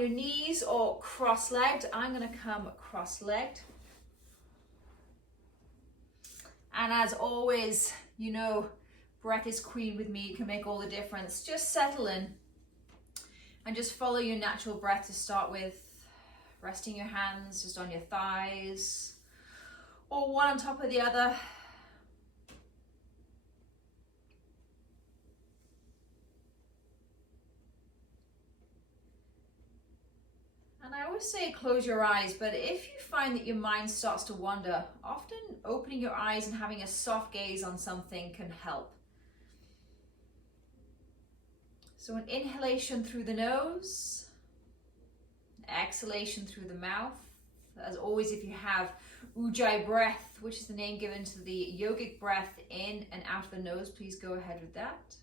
your knees or cross-legged. I'm going to come cross-legged. And as always, you know, breath is queen with me. It can make all the difference. Just settle in and just follow your natural breath to start with. Resting your hands just on your thighs or one on top of the other. And I always say close your eyes, but if you find that your mind starts to wander, often opening your eyes and having a soft gaze on something can help. So an inhalation through the nose, exhalation through the mouth. As always, if you have Ujjayi breath, which is the name given to the yogic breath in and out of the nose, please go ahead with that.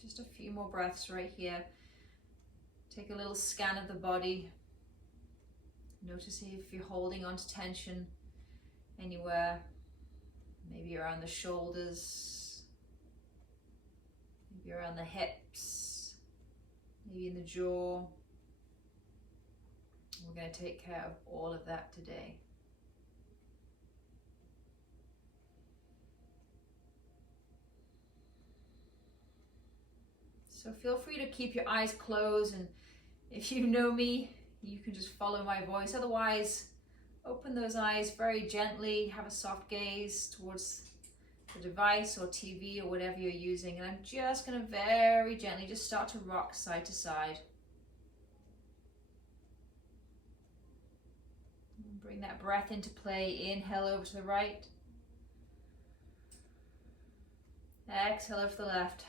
Just a few more breaths right here. Take a little scan of the body. Notice if you're holding on to tension anywhere. Maybe around the shoulders, maybe around the hips, maybe in the jaw. We're going to take care of all of that today. So feel free to keep your eyes closed, and if you know me, you can just follow my voice. Otherwise, open those eyes very gently, have a soft gaze towards the device or TV or whatever you're using. And I'm just going to very gently just start to rock side to side. Bring that breath into play. Inhale over to the right. Exhale over to the left.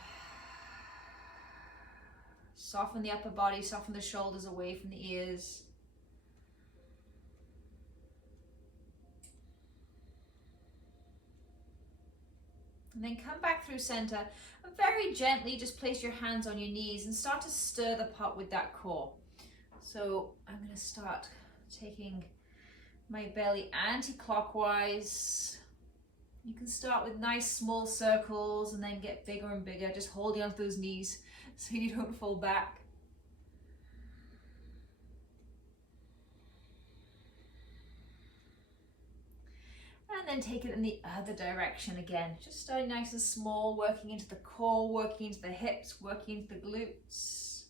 Soften the upper body, soften the shoulders away from the ears. And then come back through center and very gently just place your hands on your knees and start to stir the pot with that core. So I'm going to start taking my belly anti-clockwise. You can start with nice small circles and then get bigger and bigger, just holding onto those knees so you don't fall back. And then take it in the other direction again. Just starting nice and small, working into the core, working into the hips, working into the glutes.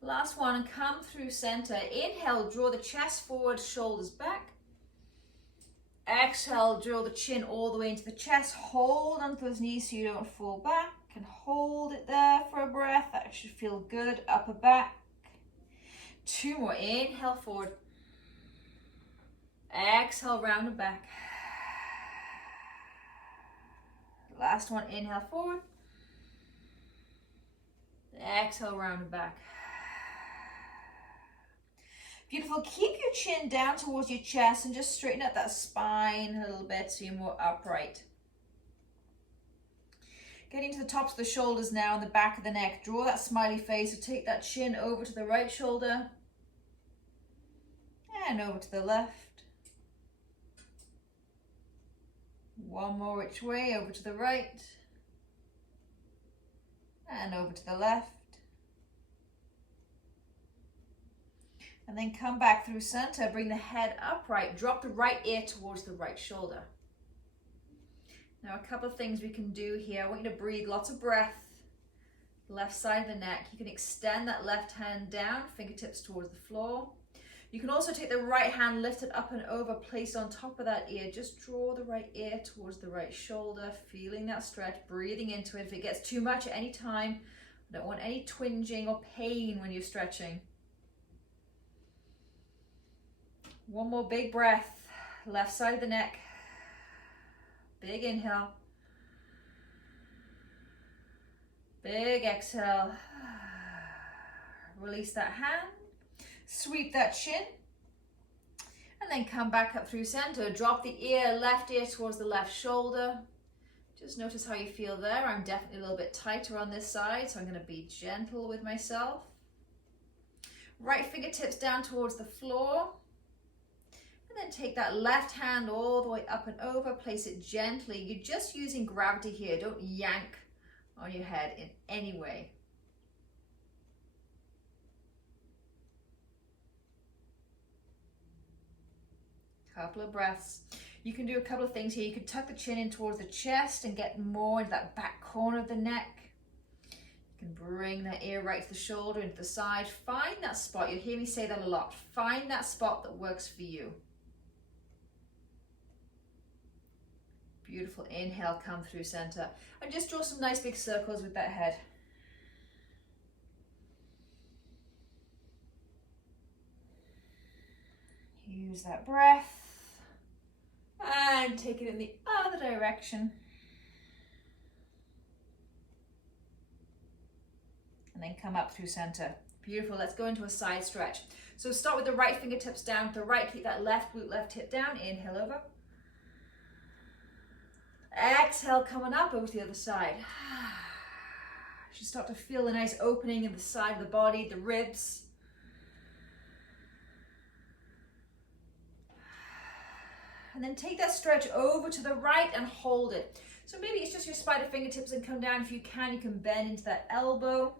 Last one, and come through center. Inhale, draw the chest forward, shoulders back. Exhale, draw the chin all the way into the chest. Hold onto those knees so you don't fall back. And hold it there for a breath. That should feel good. Upper back. Two more. Inhale forward. Exhale, round and back. Last one. Inhale forward. Exhale, round and back. Beautiful. Keep your chin down towards your chest and just straighten out that spine a little bit so you're more upright. Getting to the tops of the shoulders now and the back of the neck. Draw that smiley face. So take that chin over to the right shoulder and over to the left. One more which way, over to the right and over to the left. And then come back through center, bring the head upright, drop the right ear towards the right shoulder. Now a couple of things we can do here. I want you to breathe lots of breath. Left side of the neck. You can extend that left hand down, fingertips towards the floor. You can also take the right hand, lift it up and over, place on top of that ear. Just draw the right ear towards the right shoulder, feeling that stretch, breathing into it. If it gets too much at any time, I don't want any twinging or pain when you're stretching. One more big breath, left side of the neck. Big inhale. Big exhale. Release that hand. Sweep that chin. And then come back up through center. Drop the ear, left ear towards the left shoulder. Just notice how you feel there. I'm definitely a little bit tighter on this side, so I'm going to be gentle with myself. Right fingertips down towards the floor. And then take that left hand all the way up and over. Place it gently. You're just using gravity here. Don't yank on your head in any way. Couple of breaths. You can do a couple of things here. You could tuck the chin in towards the chest and get more into that back corner of the neck. You can bring that ear right to the shoulder, into the side. Find that spot. You'll hear me say that a lot. Find that spot that works for you. Beautiful. Inhale, come through center. And just draw some nice big circles with that head. Use that breath. And take it in the other direction. And then come up through center. Beautiful. Let's go into a side stretch. So start with the right fingertips down to the right. Keep that left glute, left hip down. Inhale over. Exhale, coming up over to the other side. You should start to feel a nice opening in the side of the body, the ribs. And then take that stretch over to the right and hold it. So maybe it's just your spider fingertips and come down. If you can bend into that elbow.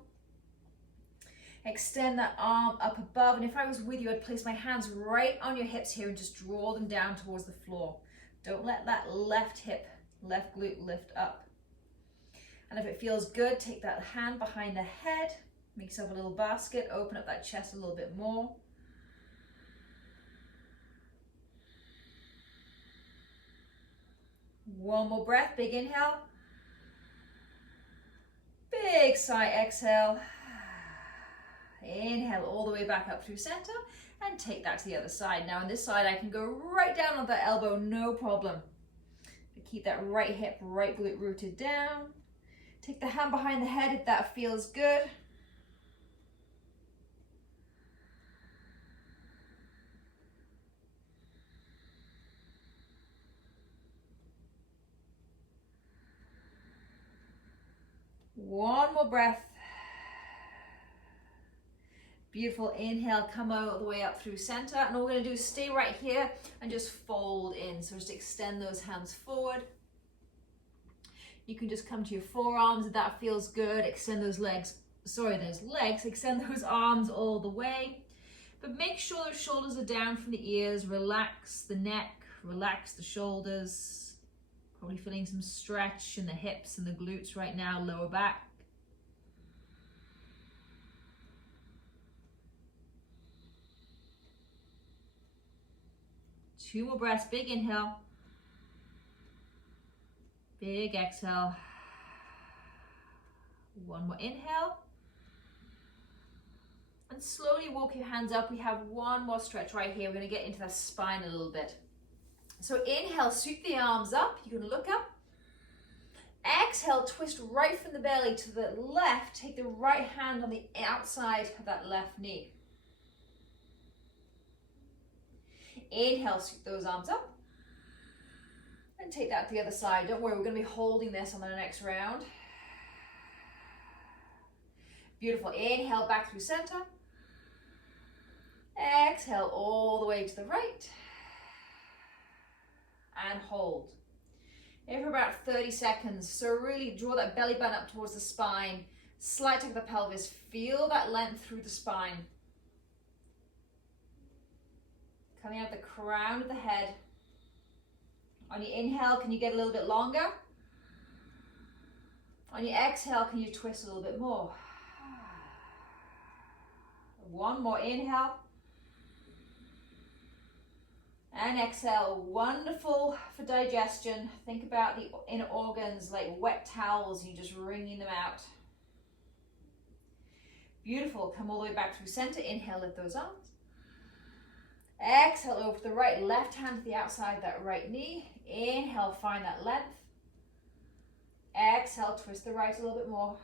Extend that arm up above. And if I was with you, I'd place my hands right on your hips here and just draw them down towards the floor. Don't let that left hip, left glute lift up. And if it feels good, take that hand behind the head. Make yourself a little basket. Open up that chest a little bit more. One more breath, big inhale. Big sigh, exhale. Inhale all the way back up through center and take that to the other side. Now on this side, I can go right down on that elbow, no problem. Keep that right hip, right glute rooted down. Take the hand behind the head if that feels good. One more breath. Beautiful. Inhale, come all the way up through center. And all we're going to do is stay right here and just fold in. So just extend those hands forward. You can just come to your forearms if that feels good. Extend those legs, extend those arms all the way. But make sure those shoulders are down from the ears. Relax the neck, relax the shoulders. Probably feeling some stretch in the hips and the glutes right now, lower back. Two more breaths, big inhale. Big exhale. One more inhale. And slowly walk your hands up. We have one more stretch right here. We're going to get into the spine a little bit. So inhale, sweep the arms up. You can look up. Exhale, twist right from the belly to the left. Take the right hand on the outside of that left knee. Inhale, sweep those arms up. And take that to the other side. Don't worry, we're going to be holding this on the next round. Beautiful. Inhale, back through center. Exhale, all the way to the right. And hold. Here for about 30 seconds. So really draw that belly button up towards the spine. Slight tuck of the pelvis. Feel that length through the spine. Coming out the crown of the head. On your inhale, can you get a little bit longer? On your exhale, can you twist a little bit more? One more inhale. And exhale. Wonderful for digestion. Think about the inner organs like wet towels. You're just wringing them out. Beautiful. Come all the way back through center. Inhale, lift those arms. Exhale over to the right. Left hand to the outside of that right knee. Inhale, find that length. Exhale, twist the right a little bit more.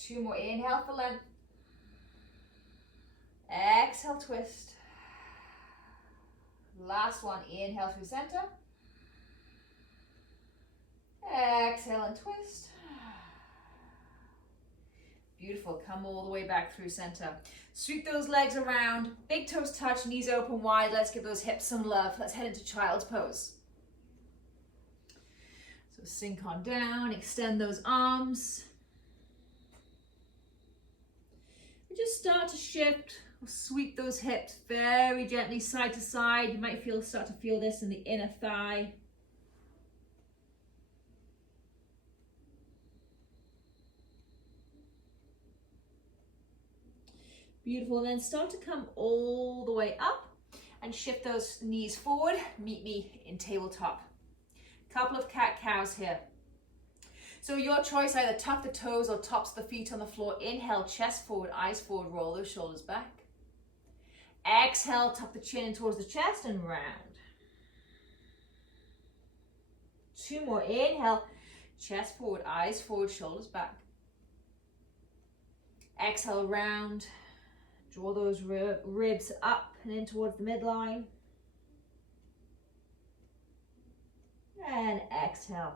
Two more. Inhale for length. Exhale, twist. Last one. Inhale through center. Exhale and twist. Beautiful. Come all the way back through center. Sweep those legs around. Big toes touch, knees open wide. Let's give those hips some love. Let's head into child's pose. So sink on down, extend those arms. And just start to shift or sweep those hips very gently side to side. You might start to feel this in the inner thigh. Beautiful. And then start to come all the way up and shift those knees forward. Meet me in tabletop. Couple of cat-cows here. So your choice, either tuck the toes or tops of the feet on the floor. Inhale, chest forward, eyes forward, roll those shoulders back. Exhale, tuck the chin in towards the chest and round. 2 more. Inhale, chest forward, eyes forward, shoulders back. Exhale, round. Draw those ribs up and in towards the midline. And exhale.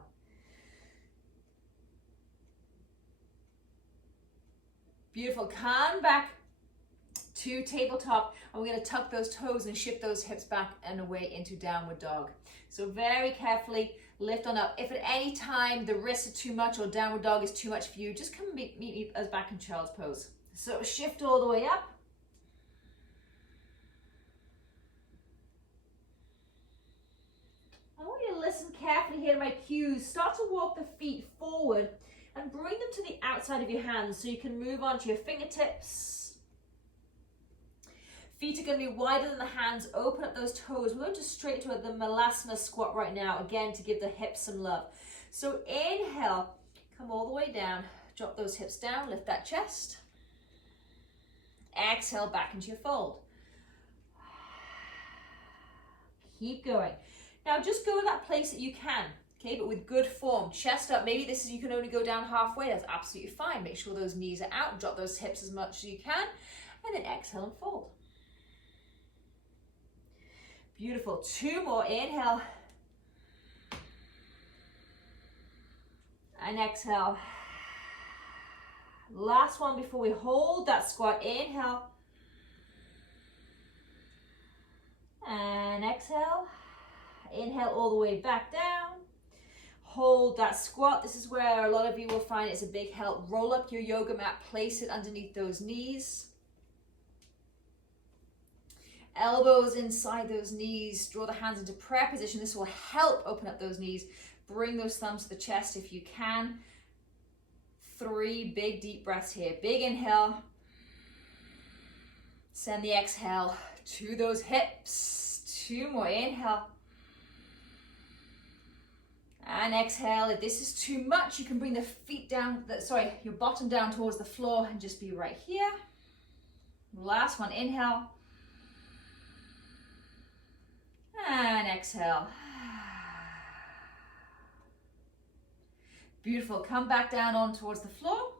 Beautiful. Come back to tabletop, and we're going to tuck those toes and shift those hips back and away into downward dog. So very carefully lift on up. If at any time the wrists are too much or downward dog is too much for you, just come and meet me as back in child's pose. So shift all the way up. I want you to listen carefully here to my cues. Start to walk the feet forward and bring them to the outside of your hands so you can move on to your fingertips. Feet are going to be wider than the hands. Open up those toes. We're going to straight to the Melasma Squat right now, again, to give the hips some love. So inhale, come all the way down. Drop those hips down, lift that chest. Exhale, back into your fold. Keep going. Now just go to that place that you can. Okay, but with good form, chest up. Maybe this is, you can only go down halfway. That's absolutely fine. Make sure those knees are out. Drop those hips as much as you can. And then exhale and fold. Beautiful. 2 more. Inhale. And exhale. Last one before we hold that squat. Inhale. And exhale. Inhale all the way back down. Hold that squat. This is where a lot of you will find it's a big help. Roll up your yoga mat, place it underneath those knees. Elbows inside those knees. Draw the hands into prayer position. This will help open up those knees. Bring those thumbs to the chest if you can. 3 big deep breaths here. Big inhale. Send the exhale to those hips. 2 more. Inhale. And exhale. If this is too much, you can bring the feet down, your bottom down towards the floor and just be right here. Last one. Inhale. And exhale. Beautiful. Come back down on towards the floor.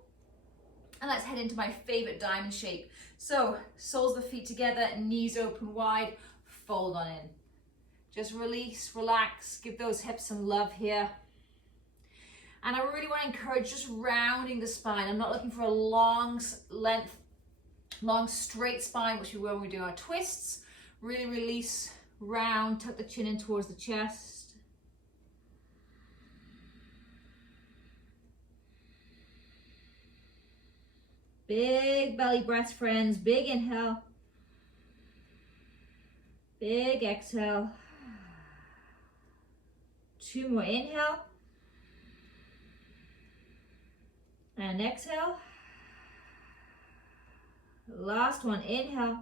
And let's head into my favorite diamond shape. So soles of the feet together, knees open wide, fold on in. Just release, relax, give those hips some love here. And I really want to encourage just rounding the spine. I'm not looking for a long straight spine, which we will when we do our twists. Really release, round, tuck the chin in towards the chest. Big belly breath, friends. Big inhale. Big exhale. 2 more. Inhale. And exhale. Last one. Inhale.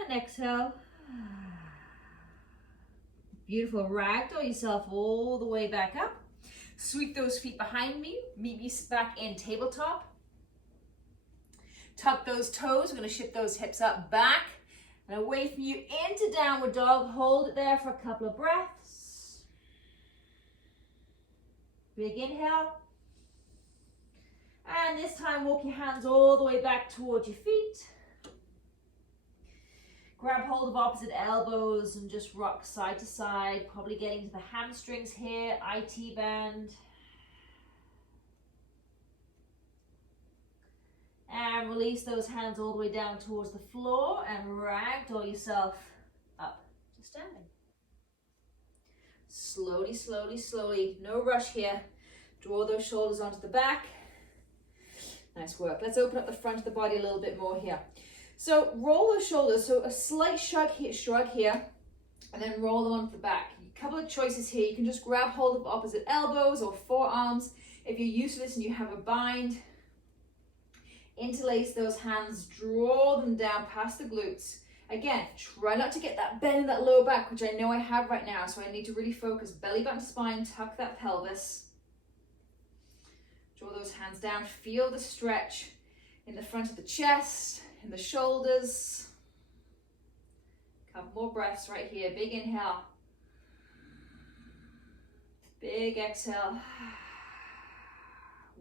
And exhale. Beautiful. Ragdoll yourself all the way back up. Sweep those feet behind me. Meet me back in tabletop. Tuck those toes. We're going to shift those hips up, back, and away from you into downward dog. Hold it there for a couple of breaths. Big inhale. And this time, walk your hands all the way back towards your feet. Grab hold of opposite elbows and just rock side to side, probably getting to the hamstrings here, IT band. And release those hands all the way down towards the floor and ragdoll yourself up to standing. Slowly, slowly, slowly. No rush here. Draw those shoulders onto the back. Nice work. Let's open up the front of the body a little bit more here. So roll those shoulders. So a slight shrug here, and then roll them onto the back. A couple of choices here. You can just grab hold of opposite elbows or forearms. If you're used to this and you have a bind, interlace those hands, draw them down past the glutes. Again, try not to get that bend in that lower back, which I know I have right now, so I need to really focus. Belly button to spine, tuck that pelvis. Draw those hands down, feel the stretch in the front of the chest, in the shoulders. Couple more breaths right here. Big inhale. Big exhale.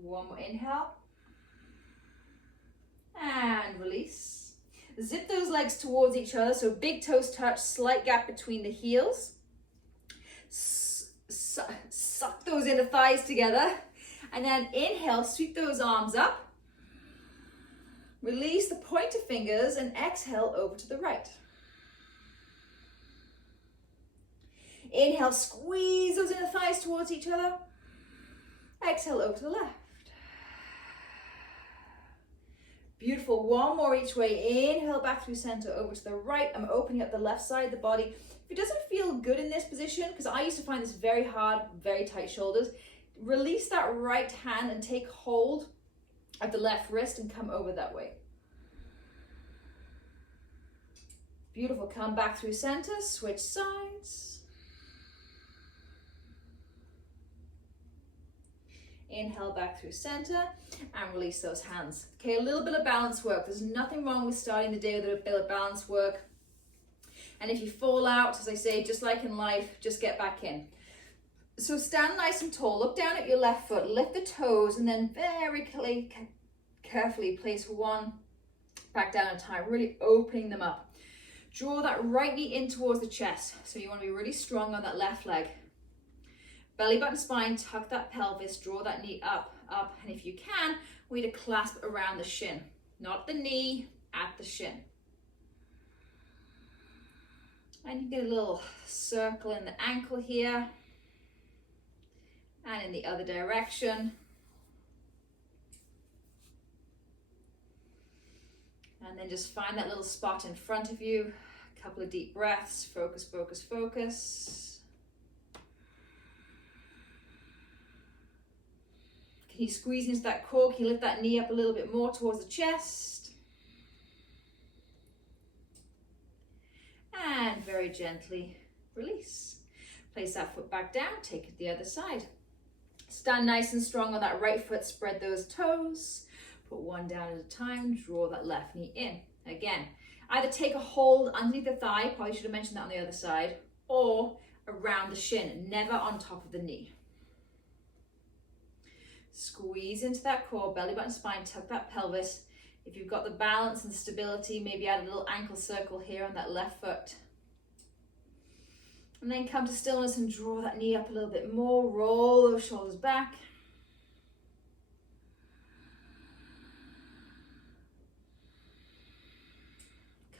One more inhale. And release. Zip those legs towards each other, so big toes touch, slight gap between the heels. Suck those inner thighs together. And then inhale, sweep those arms up. Release the pointer fingers and exhale over to the right. Inhale, squeeze those inner thighs towards each other. Exhale over to the left. Beautiful. One more each way. Inhale back through center over to the right. I'm opening up the left side of the body. If it doesn't feel good in this position, because I used to find this very hard, very tight shoulders, release that right hand and take hold of the left wrist and come over that way. Beautiful. Come back through center. Switch sides. Inhale back through center and release those hands. Okay, a little bit of balance work. There's nothing wrong with starting the day with a bit of balance work. And if you fall out, as I say, just like in life, just get back in. So stand nice and tall. Look down at your left foot. Lift the toes and then very carefully place one back down at a time, really opening them up. Draw that right knee in towards the chest. So you want to be really strong on that left leg. Belly button spine, tuck that pelvis, draw that knee up, up. And if you can, we need to clasp around the shin. Not the knee, at the shin. And you get a little circle in the ankle here. And in the other direction. And then just find that little spot in front of you. A couple of deep breaths, focus, focus, focus. Can you squeeze into that core? Can you lift that knee up a little bit more towards the chest? And very gently release. Place that foot back down, take it to the other side. Stand nice and strong on that right foot, spread those toes. Put one down at a time, draw that left knee in. Again, either take a hold underneath the thigh, probably should have mentioned that on the other side, or around the shin, never on top of the knee. Squeeze into that core, belly button spine, tuck that pelvis. If you've got the balance and stability, maybe add a little ankle circle here on that left foot. And then come to stillness and draw that knee up a little bit more. Roll those shoulders back.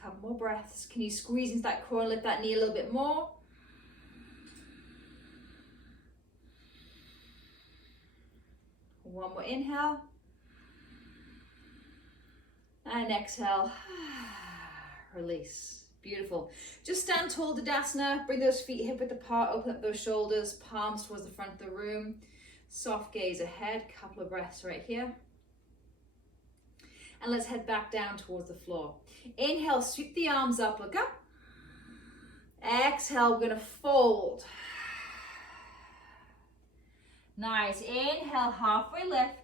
Couple more breaths. Can you squeeze into that core and lift that knee a little bit more? One more inhale. And exhale. Release. Beautiful. Just stand tall, Tadasana. Bring those feet hip width apart. Open up those shoulders. Palms towards the front of the room. Soft gaze ahead. Couple of breaths right here. And let's head back down towards the floor. Inhale, sweep the arms up, look up. Exhale, we're going to fold. Nice. Inhale, halfway lift.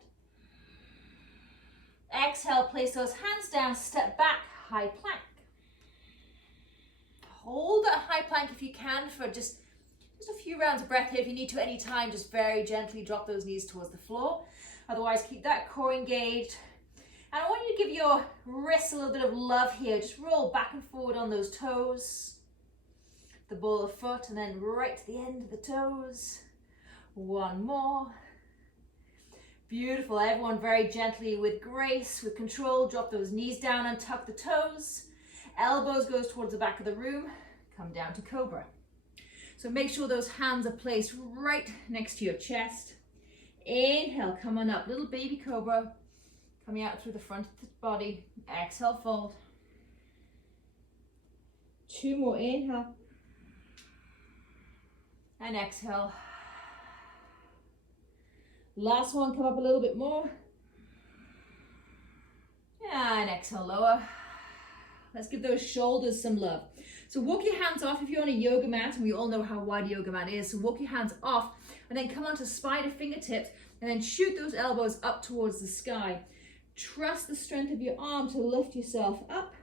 Exhale, place those hands down, step back, high plank. Hold that high plank if you can for just a few rounds of breath here. If you need to any time, just very gently drop those knees towards the floor. Otherwise, keep that core engaged. And I want you to give your wrists a little bit of love here. Just roll back and forward on those toes. The ball of the foot, and then right to the end of the toes. One more. Beautiful. Everyone very gently, with grace, with control, drop those knees down and tuck the toes. Elbows goes towards the back of the room. Come down to Cobra. So make sure those hands are placed right next to your chest. Inhale, come on up. Little baby Cobra. Coming out through the front of the body. Exhale, fold. 2 more. Inhale. And exhale. Last one, come up a little bit more. And exhale, lower. Let's give those shoulders some love. So walk your hands off if you're on a yoga mat, and we all know how wide a yoga mat is. So walk your hands off and then come onto spider fingertips and then shoot those elbows up towards the sky. Trust the strength of your arm to lift yourself up.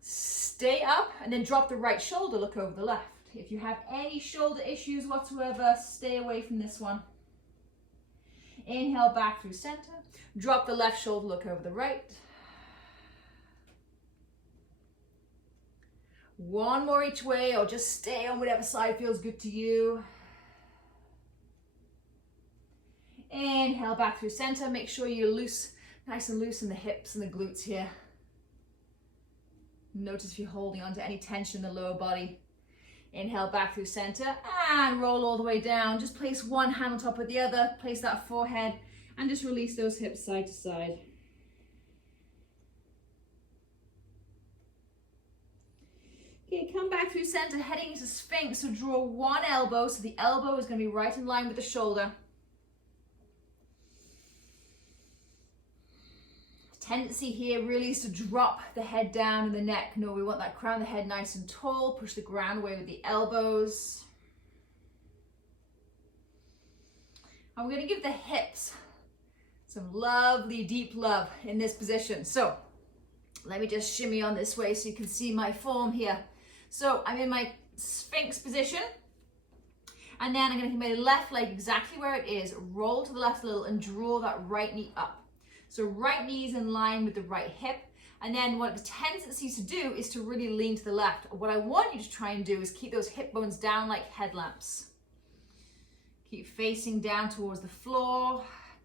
Stay up and then drop the right shoulder, look over the left. If you have any shoulder issues whatsoever, stay away from this one. Inhale back through center. Drop the left shoulder, look over the right. One more each way, or just stay on whatever side feels good to you. Inhale back through center. Make sure you're loose, nice and loose in the hips and the glutes here. Notice if you're holding on to any tension in the lower body. Inhale back through center and roll all the way down. Just place one hand on top of the other. Place that forehead and just release those hips side to side. Okay, come back through center, heading into Sphinx. So draw one elbow. So the elbow is going to be right in line with the shoulder. Tendency here really is to drop the head down and the neck. No, we want that crown of the head nice and tall. Push the ground away with the elbows. And we're going to give the hips some lovely deep love in this position. So let me just shimmy on this way so you can see my form here. So I'm in my Sphinx position. And then I'm going to keep my left leg exactly where it is. Roll to the left a little and draw that right knee up. So right knee is in line with the right hip. And then what the tendency to do is to really lean to the left. What I want you to try and do is keep those hip bones down like headlamps. Keep facing down towards the floor,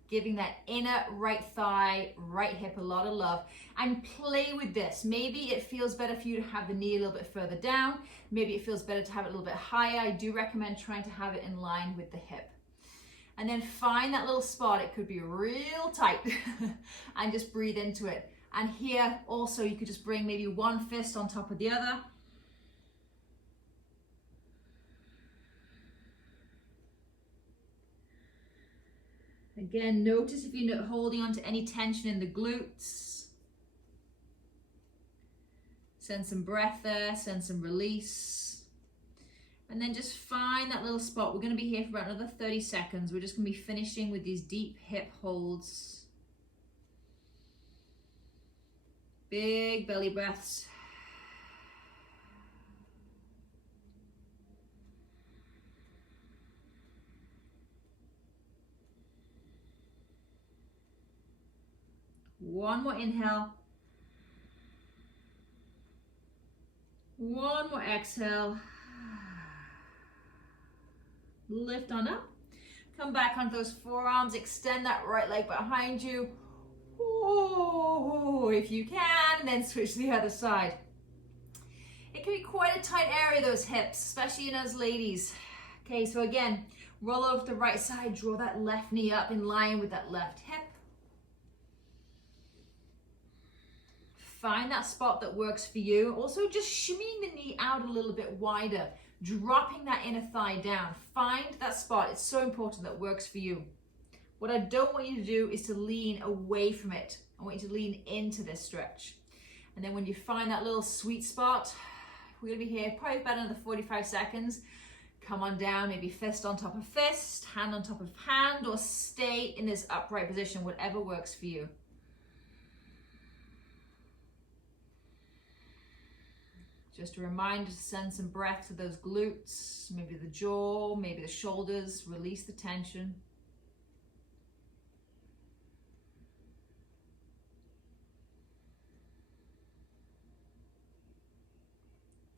giving that inner right thigh, right hip a lot of love. And play with this. Maybe it feels better for you to have the knee a little bit further down. Maybe it feels better to have it a little bit higher. I do recommend trying to have it in line with the hip. And then find that little spot. It could be real tight and just breathe into it. And here also you could just bring maybe one fist on top of the other. Again, notice if you're not holding on to any tension in the glutes. Send some breath there, send some release. And then just find that little spot. We're going to be here for about another 30 seconds. We're just going to be finishing with these deep hip holds. Big belly breaths. One more inhale. One more exhale. Lift on up. Come back onto those forearms. Extend that right leg behind you. Ooh, if you can, and then switch to the other side. It can be quite a tight area, those hips, especially in us ladies. Okay, so again, roll over to the right side. Draw that left knee up in line with that left hip. Find that spot that works for you. Also, just shimmying the knee out a little bit wider. Dropping that inner thigh down. Find that spot. It's so important that works for you. What I don't want you to do is to lean away from it. I want you to lean into this stretch. And then when you find that little sweet spot, we're going to be here probably about another 45 seconds. Come on down, maybe fist on top of fist, hand on top of hand, or stay in this upright position, whatever works for you. Just a reminder to send some breath to those glutes, maybe the jaw, maybe the shoulders. Release the tension.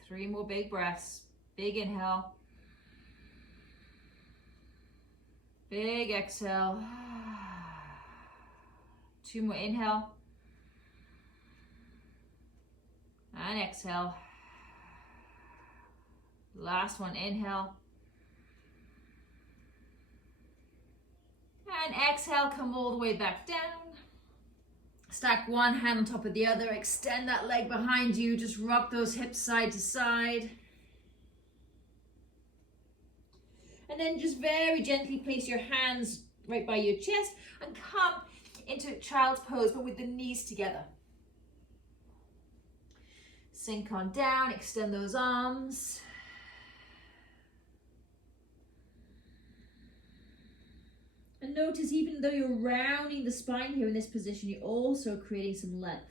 Three more big breaths. Big inhale. Big exhale. 2 more, inhale. And exhale. Last one, inhale. And exhale, come all the way back down. Stack one hand on top of the other. Extend that leg behind you. Just rock those hips side to side. And then just very gently place your hands right by your chest and come into child's pose, but with the knees together. Sink on down, extend those arms. And notice, even though you're rounding the spine here in this position, you're also creating some length.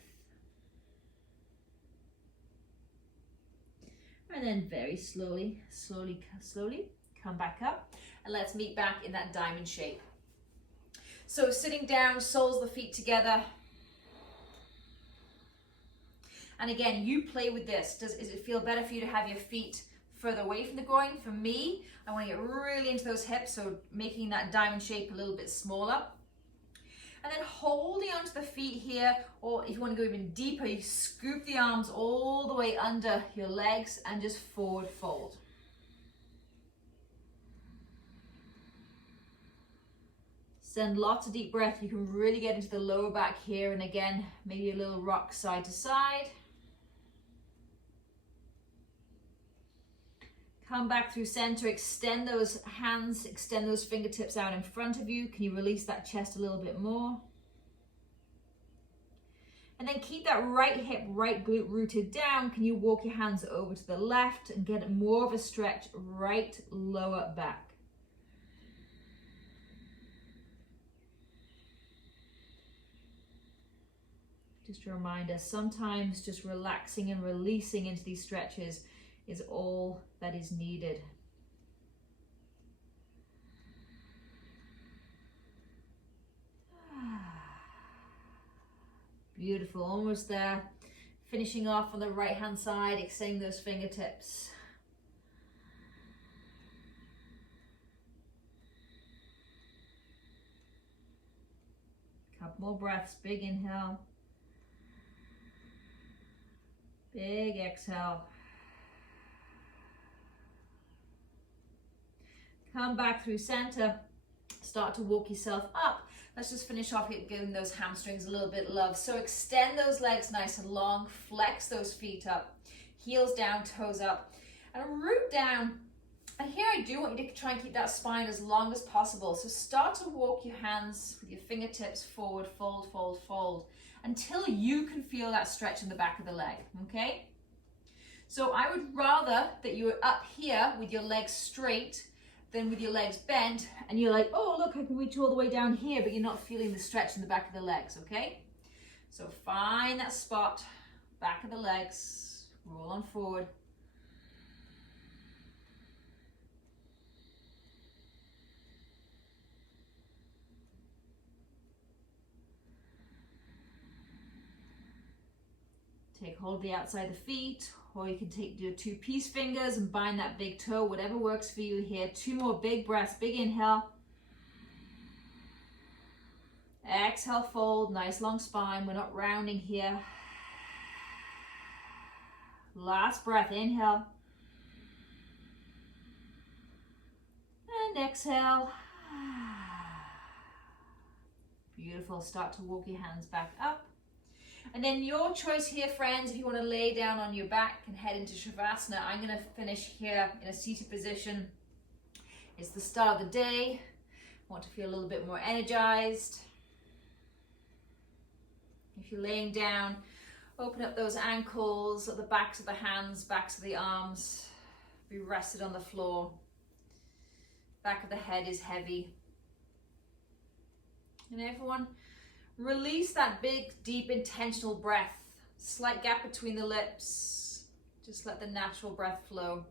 And then very slowly, come back up. And let's meet back in that diamond shape. So sitting down, soles of the feet together. And again, you play with this. Does it feel better for you to have your feet further away from the groin? For me, I want to get really into those hips, so making that diamond shape a little bit smaller. And then holding onto the feet here, or if you want to go even deeper, you scoop the arms all the way under your legs and just forward fold. Send lots of deep breath. You can really get into the lower back here, and again, maybe a little rock side to side. Come back through center, extend those hands, extend those fingertips out in front of you. Can you release that chest a little bit more? And then keep that right hip, right glute rooted down. Can you walk your hands over to the left and get more of a stretch right lower back? Just a reminder, sometimes just relaxing and releasing into these stretches is all that is needed. Beautiful, almost there. Finishing off on the right hand side, extending those fingertips. Couple more breaths, big inhale. Big exhale. Come back through center. Start to walk yourself up. Let's just finish off giving those hamstrings a little bit of love. So extend those legs nice and long. Flex those feet up. Heels down, toes up. And root down. And here I do want you to try and keep that spine as long as possible. So start to walk your hands with your fingertips forward, fold, fold, fold, until you can feel that stretch in the back of the leg, okay? So I would rather that you were up here with your legs straight than with your legs bent, and you're like, oh, look, I can reach all the way down here, but you're not feeling the stretch in the back of the legs, okay? So find that spot, back of the legs, roll on forward. Take hold of the outside of the feet, or you can take your 2 peace fingers and bind that big toe, whatever works for you here. 2 more big breaths, big inhale. Exhale, fold, nice long spine. We're not rounding here. Last breath, inhale. And exhale. Beautiful, start to walk your hands back up. And then your choice here, friends, if you want to lay down on your back and head into Shavasana. I'm going to finish here in a seated position. It's the start of the day. I want to feel a little bit more energized. If you're laying down, open up those ankles at the backs of the hands, backs of the arms. Be rested on the floor. Back of the head is heavy. And everyone, release that big, deep, intentional breath. Slight gap between the lips. Just let the natural breath flow.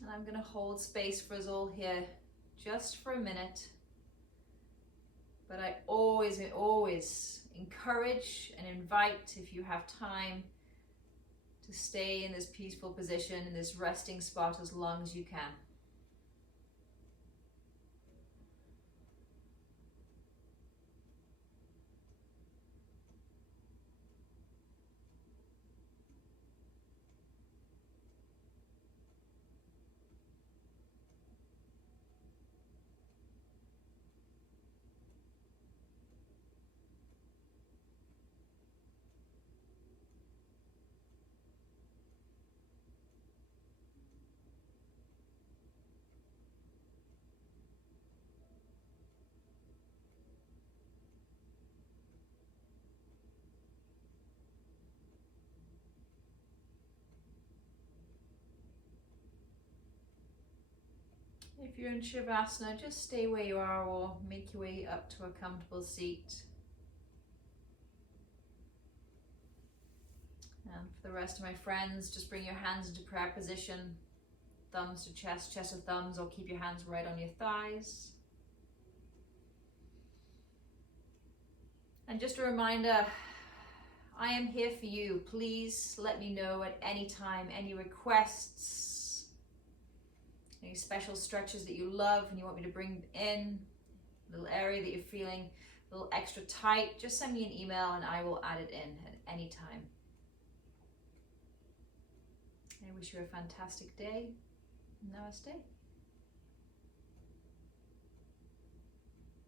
And I'm going to hold space for us all here just for a minute. But I always encourage and invite, if you have time, to stay in this peaceful position, in this resting spot as long as you can. If you're in Shavasana, just stay where you are or make your way up to a comfortable seat. And for the rest of my friends, just bring your hands into prayer position, thumbs to chest, chest to thumbs, or keep your hands right on your thighs. And just a reminder, I am here for you. Please let me know at any time, any requests, any special stretches that you love and you want me to bring in, a little area that you're feeling a little extra tight, just send me an email and I will add it in at any time. I wish you a fantastic day. Namaste.